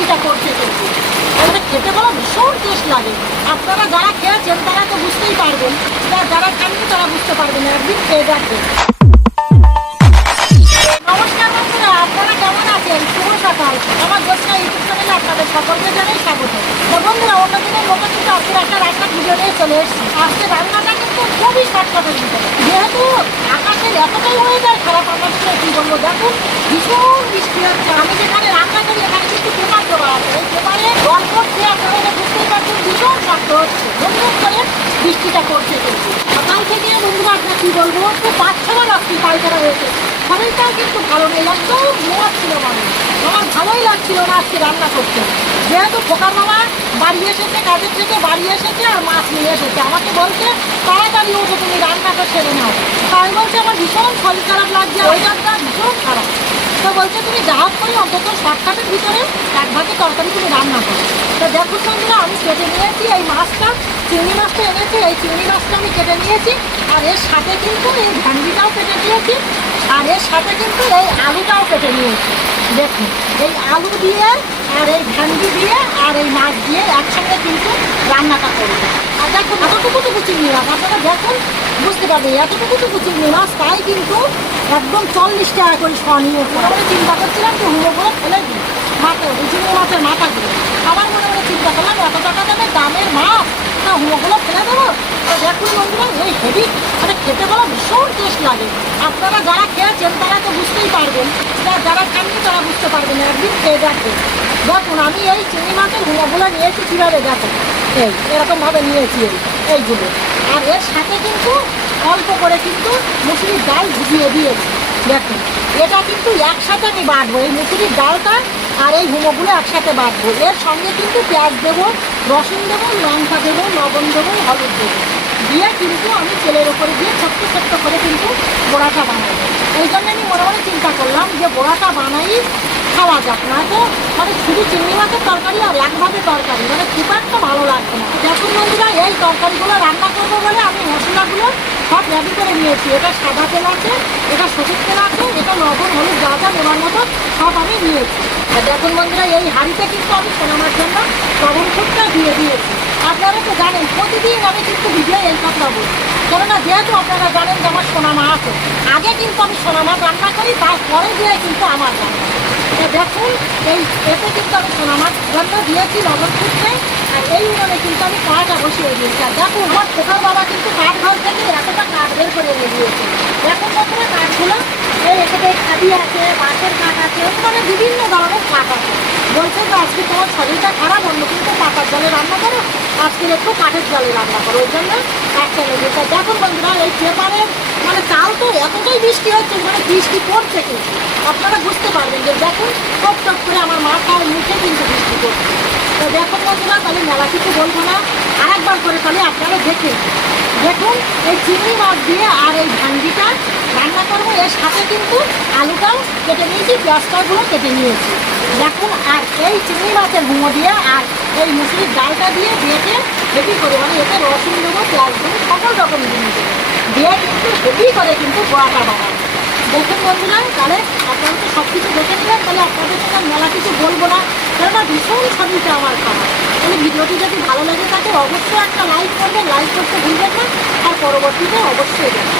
বৃষ্টিটা করছে কিন্তু এটা খেতে বলা ভীষণ টেস্ট লাগে। আপনারা যারা খেয়েছেন তারা তো বুঝতেই পারবেন, যারা খাননি তারা বুঝতে পারবেন, একদিন খেয়ে দেখবেন। নমস্কার বন্ধুরা, আপনারা কেমন আছেন? শুভ সকাল। আমার দোষটা ইউটিউব চ্যানেলে আপনাদের সকলকে জানাই স্বাগত। তো বন্ধুরা, অন্যদিনের মতো কিন্তু আজকে একটা রান্নার ভিডিও নিয়ে চলে এসেছি। আজকে রান্নাটা কিন্তু খুবই শর্টকাটের ভিতরে, যেহেতু আকাশের এতটাই ওয়েদার খারাপ, আমার সাথে কী বলবো, দেখুন ভীষণ বৃষ্টি হচ্ছে। আমি যেখানে রান্না করি এখানে কিন্তু পেপার দেওয়া আছে, এই পেপারে জল পড়ছে, আপনারা বুঝতেই পারছেন ভীষণ শক্ত হচ্ছে, বন্ধুর করে বৃষ্টিটা করছে কিন্তু। সকাল থেকে বন্ধুরা আপনার কী বলবো, তো 5-6বার রাত্রি পায়খানা হয়েছে, শরীরটাও কিন্তু ভালো নেই, একদম ঘুমাচ্ছিল মানুষ। আমার ভালোই লাগছিল না আজকে রান্না করতে, যেহেতু খোকার মামা বাড়ি এসেছে, কাজের থেকে বাড়ি এসেছে আর মাছ নিয়ে এসেছে, আমাকে বলছে তাড়াতাড়ি ওঠো, তুমি রান্নাটা সেরে নাও। তাই বলছে আমার ভীষণ শরীর খারাপ লাগছে, ওয়েদারটা ভীষণ খারাপ। তো বলছে তুমি জাহাজ করে অন্তত শর্টকাটের ভিতরে এক ভাগে তরকারি তুমি রান্না করো। তো দেখুন বন্ধুরা, আমি কেটে নিয়েছি এই মাছটা, চিংড়ি মাছটা এনেছি, এই চিংড়ি মাছটা আমি কেটে নিয়েছি, আর এর সাথে কিন্তু এই ভেন্ডিটাও কেটে নিয়েছি, আর এর সাথে কিন্তু এই আলুটাও কেটে নিয়েছি। দেখুন এই আলু দিয়ে আর এই ভেন্ডি দিয়ে আর এই মাছ দিয়ে একসঙ্গে কিন্তু রান্নাটা করবো। আর দেখুন এতটুকু চিংড়ি মাছ, আপনারা দেখুন বুঝতে পারবেন, এতটুকু চিংড়ি মাছ তাই কিন্তু একদম 40 টাকা করে শ নিয়েছে। আমরা চিন্তা করছিলাম যে হুড়োগুলো ফেলে দিই, মাথা ওই চিংড়ি মাছের মাথাগুলো, আবার মনে মনে চিন্তা করলাম এত টাকা দামের মাছ, না হুড়োগুলো ফেলে দেবো। তো দেখুন বন্ধুরা, এই হেভি মানে খেতে বলা ভীষণ টেস্ট লাগে। আপনারা যারা খেয়েছেন তারা তো বুঝতেই পারবেন, যারা খাননি তারা বুঝতে পারবেন, একদিন খেয়ে দেখবেন। দেখুন আমি এই চিংড়ি মাছের হুড়োগুলো নিয়েছি কীভাবে, দেখুন এই এরকমভাবে নিয়েছি এইগুলো, আর এর সাথে কিন্তু অল্প করে কিন্তু মুসুরির ডাল ভিজিয়ে দিয়েছি। দেখুন এটা কিন্তু একসাথে আমি বাটবো, এই মুসুরির ডালটা আর এই হুমোগুলো একসাথে বাটবো। এর সঙ্গে কিন্তু পেঁয়াজ দেবো, রসুন দেবো, লঙ্কা দেবো, লবণ দেবো, হলুদ দেবো, দিয়ে কিন্তু আমি তেলের ওপরে দিয়ে ছোট্ট ছোট্ট করে কিন্তু বড়াটা বানাবো। এই জন্য আমি মনে মনে চিন্তা করলাম যে বড়াটা বানাই খাওয়া যাক, না তো মানে শুধু চিংড়ি মাছের তরকারি আর একভাবে তরকারি মানে খুব একটা ভালো লাগবে না। দেখুন বন্ধুরা, এই তরকারিগুলো রান্না করবো বলে আমি মশলাগুলো সব রেডি করে নিয়েছি। এটা সাদা তেল আছে, এটা সবুজ তেল আছে, এটা লবণ হলুদ যা যা নেওয়ার মতো সব আমি নিয়েছি। আর দেখুন বন্ধুরা, এই হাঁড়িতে কিন্তু আমি সোনামার জন্য লবণ ফুটটা দিয়ে দিয়েছি। আপনারা তো জানেন প্রতিদিন আমি কিন্তু ভিডিও এই কথা বলি, কেননা যেহেতু আপনারা জানেন যে আমার সোনামা আছে, আগে কিন্তু আমি সোনামা রান্না করি, তারপরে দিয়ে কিন্তু আমার রান্না। তো দেখুন এই এতে কিন্তু আমি সোনামার জন্য দিয়েছি লবণ ফুটতে, আর এই উনুনে কিন্তু আমি কাঠটা বসিয়ে দিয়েছি। আর দেখুন আমার খোকার বাবা কিন্তু কাঠ ঘর থেকে এতটা কাঠ বের করে এনে দিয়েছে। দেখুন বন্ধুরা কাঠগুলো, এই এখানে খাদি আছে, বাঁশের কাঠ আছে, মানে বিভিন্ন ধরনের কাঠ আছে। বলছে যে আজকে তোমার শরীরটা খারাপ, অন্য কিন্তু পাতার জলে রান্না করো, আজকে একটু কাঠের জলে রান্না করো, ওই জন্য কাঠটা লেগেছে। দেখুন বন্ধুরা, এই পেপারে মানে চাল তো এতটাই বৃষ্টি হচ্ছে, মানে বৃষ্টি পড়ছে কিন্তু আপনারা বুঝতে পারবেন যে দেখুন টপ টপ করে আমার মাথার মুখে কিন্তু বৃষ্টি পড়ছে। তো দেখুন বন্ধুরা, তাহলে মেলা কিছু বলবো না, আরেকবার করে তাহলে আপনারা দেখুন। দেখুন এই চিংড়ি মাছ দিয়ে আর এই ভেন্ডিটা রান্না করবো, এর সাথে কিন্তু আলুটাও কেটে নিয়েছি, পেঁয়াজটাগুলো কেটে নিয়েছি। দেখুন আর এই চিংড়ি মাছের গুঁড়ো দিয়ে আর এই মুসুরির ডালটা দিয়ে বেটে হেভি করে, মানে এতে রসুন দেবো, পেঁয়াজ দেবো, সকল রকম জিনিস দেবো, দিয়ে কিন্তু হেভি করে কিন্তু বড়াটা বানাবো। দেখুন বন্ধুরা, তাহলে আপনারা তো সব কিছু দেখে নিলেন, তাহলে আপনাদের সঙ্গে মেলা কিছু বলবো না, কেননা ভীষণ শরীরটা আমার খারাপ। তাহলে ভিডিওটি যদি ভালো লেগে থাকে অবশ্যই একটা লাইক করবেন, লাইক করতে ভুলবেন না, আর পরবর্তীতে অবশ্যই দেবেন।